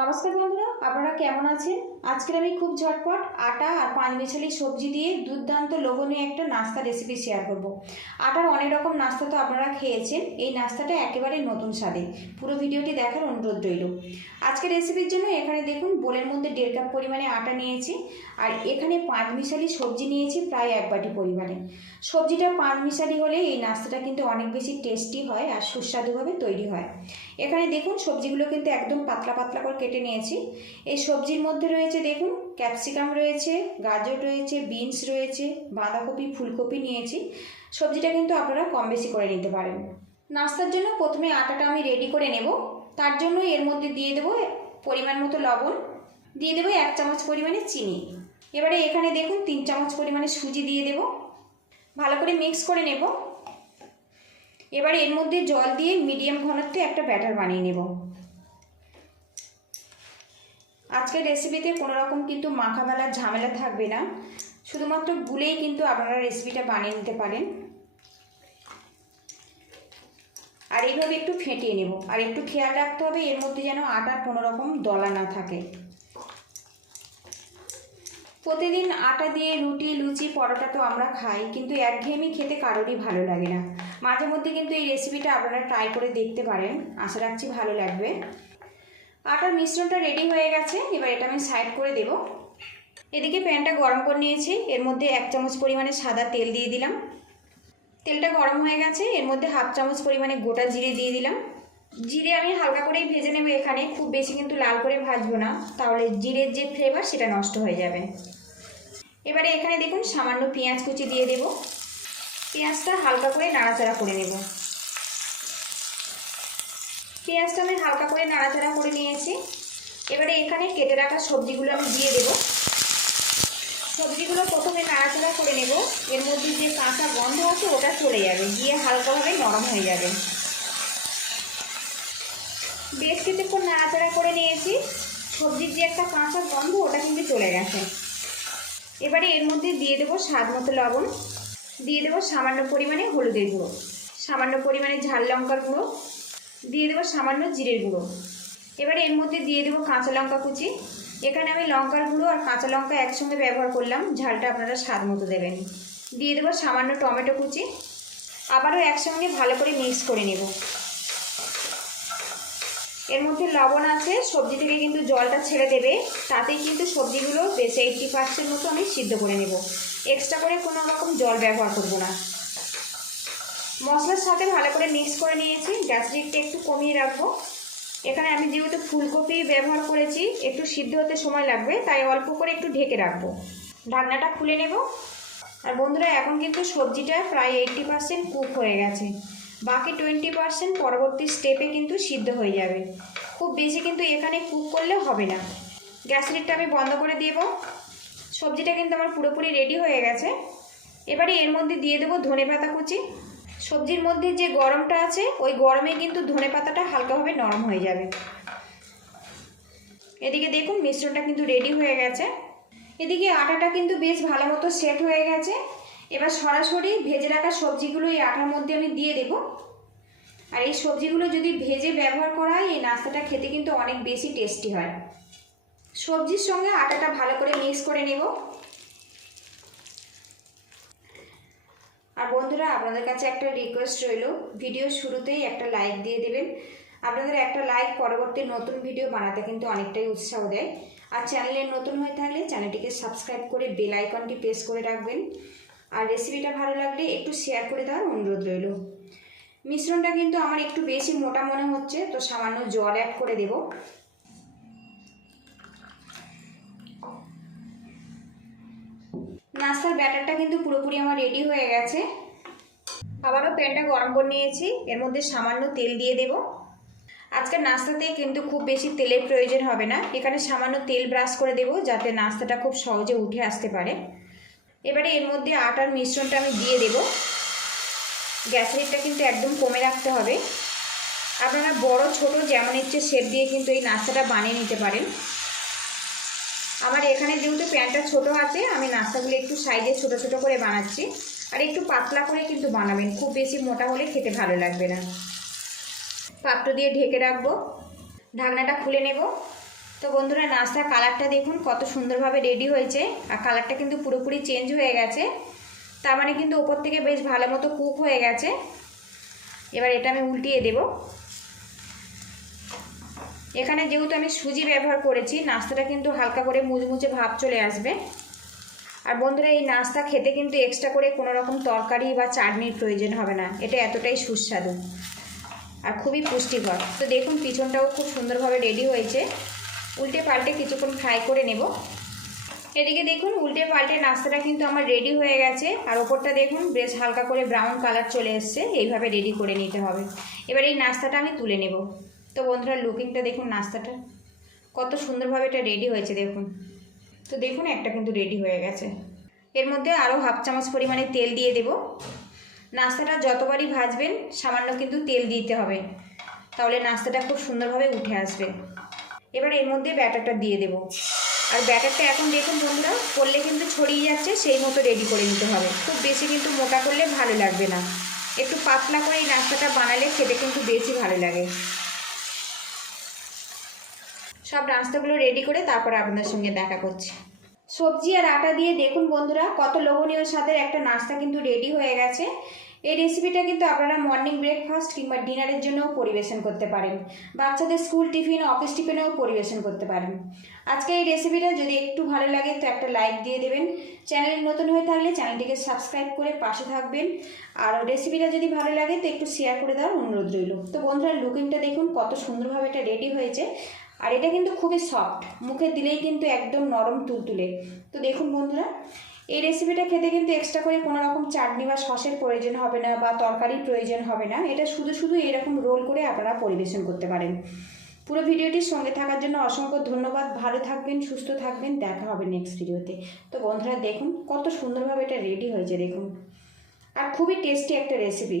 নমস্কার বন্ধুরা, আপনারা কেমন আছেন? আজকে আমি খুব ঝটপট আটা আর পাঁচমিশালি সবজি দিয়ে দুর্দান্ত লোভনীয় একটা নাস্তা রেসিপি শেয়ার করব। আটার অনেক রকম নাস্তা তো আপনারা খেয়েছেন, এই নাস্তাটা একেবারে নতুন স্বাদে। পুরো ভিডিওটি দেখার অনুরোধ রইল। আজকে রেসিপির জন্য এখানে দেখুন বোলের মধ্যে 1.5 কাপ পরিমাণে আটা নিয়েছি, আর এখানে পাঁচমিশালি সবজি নিয়েছি প্রায় 1 বাটি পরিমাণে। সবজিটা পাঁচমিশালি হলে এই নাস্তাটা কিন্তু অনেক বেশি টেস্টি হয় আর সুস্বাদুভাবে তৈরি হয়। এখানে দেখুন সবজিগুলো কিন্তু একদম পাতলা পাতলা করে কেটে নিয়েছি। এই সবজির মধ্যে রয়েছে দেখুন ক্যাপসিকাম রয়েছে, গাজর রয়েছে, বিনস রয়েছে, বাঁধাকপি, ফুলকপি নিয়েছি। সবজিটা কিন্তু আপনারা কম বেশি করে নিতে পারেন। নাস্তার জন্য প্রথমে আটাটা আমি রেডি করে নেব। তার জন্য এর মধ্যে দিয়ে দেবো পরিমাণ মতো লবণ, দিয়ে দেবো 1 চামচ পরিমাণে চিনি। এবারে এখানে দেখুন 3 চামচ পরিমাণে সুজি দিয়ে দেব। ভালো করে মিক্স করে নেব। এবারে এর মধ্যে জল দিয়ে মিডিয়াম ঘনত্বে একটা ব্যাটার বানিয়ে নেব। আজকের রেসিপিতে কোনো রকম কিন্তু মাখা বেলার ঝামেলা থাকবে না, শুধুমাত্র গুলেই কিন্তু আপনারা রেসিপিটা বানিয়ে নিতে পারেন। আর এইভাবে একটু ফেটিয়ে নেব, আর একটু খেয়াল রাখতে হবে এর মধ্যে যেন আটার কোনো রকম দলা না থাকে। প্রতিদিন আটা দিয়ে রুটি, লুচি, পরোটা তো আমরা খাই, কিন্তু একঘেয়েমি খেতে কারোরই ভালো লাগে না। মাঝে মধ্যে কিন্তু এই রেসিপিটা আপনারা ট্রাই করে দেখতে পারেন, আশা রাখছি ভালো লাগবে। আটার মিশ্রণটা রেডি হয়ে গেছে, এবার এটা আমি সাইড করে দেব। এদিকে প্যানটা গরম করে নিয়েছি, এর মধ্যে 1 চামচ পরিমাণে সাদা তেল দিয়ে দিলাম। তেলটা গরম হয়ে গেছে, এর মধ্যে 1/2 চামচ পরিমাণে গোটা জিরে দিয়ে দিলাম। জিরে আমি হালকা করেই ভেজে নেব, এখানে খুব বেশি কিন্তু লাল করে ভাজবো না, তাহলে জিরের যে ফ্লেভার সেটা নষ্ট হয়ে যাবে। এবারে এখানে দেখুন সামান্য পেঁয়াজ কুচি দিয়ে দেব। পেঁয়াজটা হালকা করে নাড়াচাড়া করে নেব। পেঁয়াজটা আমি হালকা করে নাড়াচাড়া করে নিয়েছি। এবারে এখানে কেটে রাখা সবজিগুলো আমি দিয়ে দেব। সবজিগুলো প্রথমে নাড়াচাড়া করে নেব, এর মধ্যে যে কাঁচা গন্ধ আছে ওটা চলে যাবে, গিয়ে হালকাভাবে নরম হয়ে যাবে। বেশ কিছুক্ষণ নাড়াচাড়া করে নিয়েছি, সবজির যে একটা কাঁচা গন্ধ ওটা কিন্তু চলে গেছে। এবারে এর মধ্যে দিয়ে দেবো স্বাদ মতো লবণ, দিয়ে দেবো সামান্য পরিমাণে হলুদের গুঁড়ো, সামান্য পরিমাণে ঝাল লঙ্কার গুঁড়ো, দিয়ে দেবো সামান্য জিরের গুঁড়ো। এবারে এর মধ্যে দিয়ে দেবো কাঁচা লঙ্কা কুচি। এখানে আমি লঙ্কার গুঁড়ো আর কাঁচা লঙ্কা একসঙ্গে ব্যবহার করলাম, ঝালটা আপনারা স্বাদ মতো দেবেন। দিয়ে দেবো সামান্য টমেটো কুচি। আবারও একসঙ্গে ভালো করে মিক্স করে নেব। এর মধ্যে লবণ আছে, সবজি থেকে কিন্তু জলটা ছেড়ে দেবে, তাতেই কিন্তু সবজিগুলো বেশ 80% মতো আমি সিদ্ধ করে নেব। এক্সট্রা করে কোনো রকম জল ব্যবহার করব না। মশলার সাথে ভালো করে মিক্স করে নিয়েছি, গ্যাস লিডটা একটু কমিয়ে রাখবো। এখানে আমি যেহেতু ফুলকপি ব্যবহার করেছি, একটু সিদ্ধ হতে সময় লাগবে, তাই অল্প করে একটু ঢেকে রাখবো। ঢাকনাটা খুলে নেব। আর বন্ধুরা, এখন কিন্তু সবজিটা প্রায় 80% কুক হয়ে গেছে, বাকি 20% পরবর্তী স্টেপে কিন্তু সিদ্ধ হয়ে যাবে। খুব বেশি কিন্তু এখানে কুক করলে হবে না। গ্যাস লিডটা আমি বন্ধ করে দেব। সবজিটা কিন্তু আমার পুরোপুরি রেডি হয়ে গেছে। এবারে এর মধ্যে দিয়ে দেবো ধনেপাতা কুচি। সবজির মধ্যে যে গরমটা আছে, ওই গরমে কিন্তু ধনেপাতাটা হালকাভাবে নরম হয়ে যাবে। এদিকে দেখুন মিশ্রণটা কিন্তু রেডি হয়ে গেছে। এদিকে আটাটা কিন্তু বেশ ভালো মতো সেট হয়ে গেছে। এবার সরাসরি ভেজে রাখা সবজিগুলো এই আটার মধ্যে আমি দিয়ে দেব। আর এই সবজিগুলো যদি ভেজে ব্যবহার করা হয়, এই নাস্তাটা খেতে কিন্তু অনেক বেশি টেস্টি হয়। সবজির সঙ্গে আটাটা ভালো করে মিক্স করে নেব। আর বন্ধুরা, আপনাদের কাছে একটা রিকোয়েস্ট রইল, ভিডিও শুরুতেই একটা লাইক দিয়ে দেবেন। আপনাদের একটা লাইক পরবর্তী নতুন ভিডিও বানাতে কিন্তু অনেকটাই উৎসাহ দেয়। আর চ্যানেলে নতুন হয়ে থাকলে চ্যানেলটিকে সাবস্ক্রাইব করে বেল আইকনটি প্রেস করে রাখবেন। আর রেসিপিটা ভালো লাগলে একটু শেয়ার করে দেওয়ার অনুরোধ রইল। মিশ্রণটা কিন্তু আমার একটু বেশি মোটা মনে হচ্ছে, তো সামান্য জল অ্যাড করে দেব। নাস্তার ব্যাটারটা কিন্তু পুরোপুরি আমার রেডি হয়ে গেছে। আবারও প্যানটা গরম করে নিয়েছি, এর মধ্যে সামান্য তেল দিয়ে দেব। আজকের নাস্তাতে কিন্তু খুব বেশি তেলের প্রয়োজন হবে না, এখানে সামান্য তেল ব্রাশ করে দেব, যাতে নাস্তাটা খুব সহজে উঠে আসতে পারে। এবারে এর মধ্যে আটার মিশ্রণটা আমি দিয়ে দেব। গ্যাস লিডটা কিন্তু একদম কমে রাখতে হবে। আপনারা বড় ছোট যেমন ইচ্ছে শেপ দিয়ে কিন্তু এই নাস্তাটা বানিয়ে নিতে পারেন। আমার এখানে যেহেতু প্যানটা ছোট আছে, আমি নাস্তাগুলো একটু সাইজে ছোট ছোট করে বানাচ্ছি। আর একটু পাতলা করে কিন্তু বানাবেন, খুব বেশি মোটা হলে খেতে ভালো লাগবে না। পাত্র দিয়ে ঢেকে রাখবো। ঢাকনাটা খুলে নেব। তো বন্ধুরা নাস্তার কালারটা দেখুন কত সুন্দরভাবে রেডি হয়েছে, আর কালারটা কিন্তু পুরোপুরি চেঞ্জ হয়ে গেছে, তার মানে কিন্তু ওপর থেকে বেশ ভালো মতো কুক হয়ে গেছে। এবার এটা আমি উল্টিয়ে দেব। এখানে যেহেতু আমি সুজি ব্যবহার করেছি, নাস্তাটা কিন্তু হালকা করে মুচমুচে ভাব চলে আসবে। আর বন্ধুরা এই নাস্তা খেতে কিন্তু এক্সট্রা করে কোনো রকম তরকারি বা চাটনির প্রয়োজন হবে না, এটা এতটাই সুস্বাদু আর খুবই পুষ্টিকর। তো দেখুন পিছনটাও খুব সুন্দরভাবে রেডি হয়েছে। উল্টে পাল্টে কিছুক্ষণ ফ্রাই করে নেব। এদিকে দেখুন উল্টে পাল্টে নাস্তাটা কিন্তু আমার রেডি হয়ে গেছে, আর ওপরটা দেখুন বেশ হালকা করে ব্রাউন কালার চলে এসছে। এইভাবে রেডি করে নিতে হবে। এবার এই নাস্তাটা আমি তুলে নেব। তো বন্ধুরা লুকিংটা দেখুন নাস্তাটা কত সুন্দরভাবে এটা রেডি হয়েছে দেখুন। তো দেখুন একটা কিন্তু রেডি হয়ে গেছে। এর মধ্যে আরও হাফ চামচ পরিমাণে তেল দিয়ে দেব। নাস্তাটা যতবারই ভাজবেন সামান্য কিন্তু তেল দিতে হবে, তাহলে নাস্তাটা খুব সুন্দরভাবে উঠে আসবে। এবার এর মধ্যে ব্যাটারটা দিয়ে দেব। আর ব্যাটারটা এখন দেখুন বন্ধুরা করলে কিন্তু ছড়িয়ে যাচ্ছে, সেই মতো রেডি করে নিতে হবে। খুব বেশি কিন্তু মোটা করলে ভালো লাগবে না, একটু পাতলা করে এই নাস্তাটা বানালে খেতে কিন্তু বেশি ভালো লাগে। সব নাস্তাগুলো রেডি করে তারপরে আপনাদের সঙ্গে দেখা করছি। সবজি আর আটা দিয়ে দেখুন বন্ধুরা কত লোভনীয় স্বাদের একটা নাস্তা কিন্তু রেডি হয়ে গেছে। এই রেসিপিটা কিন্তু আপনারা মর্নিং ব্রেকফাস্ট কিংবা ডিনারের জন্যও পরিবেশন করতে পারেন, বাচ্চাদের স্কুল টিফিন অফিস টিফিনেও পরিবেশন করতে পারেন। আজকে এই রেসিপিটা যদি একটু ভালো লাগে তো একটা লাইক দিয়ে দেবেন। চ্যানেলে নতুন হয়ে থাকলে চ্যানেলটিকে সাবস্ক্রাইব করে পাশে থাকবেন। আর রেসিপিটা যদি ভালো লাগে তো একটু শেয়ার করে দেওয়ার অনুরোধ রইল। তো বন্ধুরা লুকিংটা দেখুন কত সুন্দরভাবে এটা রেডি হয়েছে, আর এটা কিন্তু খুবই সফট, মুখে দিলেই কিন্তু একদম নরম তুলতুলে। তো দেখুন বন্ধুরা এই রেসিপিটা খেতে কিন্তু এক্সট্রা করে কোনো রকম চাটনি বা সসের প্রয়োজন হবে না বা তরকারির প্রয়োজন হবে না, এটা শুধু শুধু এরকম রোল করে আপনারা পরিবেশন করতে পারেন। পুরো ভিডিওটির সঙ্গে থাকার জন্য অসংখ্য ধন্যবাদ। ভালো থাকবেন, সুস্থ থাকবেন, দেখা হবে নেক্সট ভিডিওতে। তো বন্ধুরা দেখুন কত সুন্দরভাবে এটা রেডি হয়েছে দেখুন, আর খুবই টেস্টি একটা রেসিপি।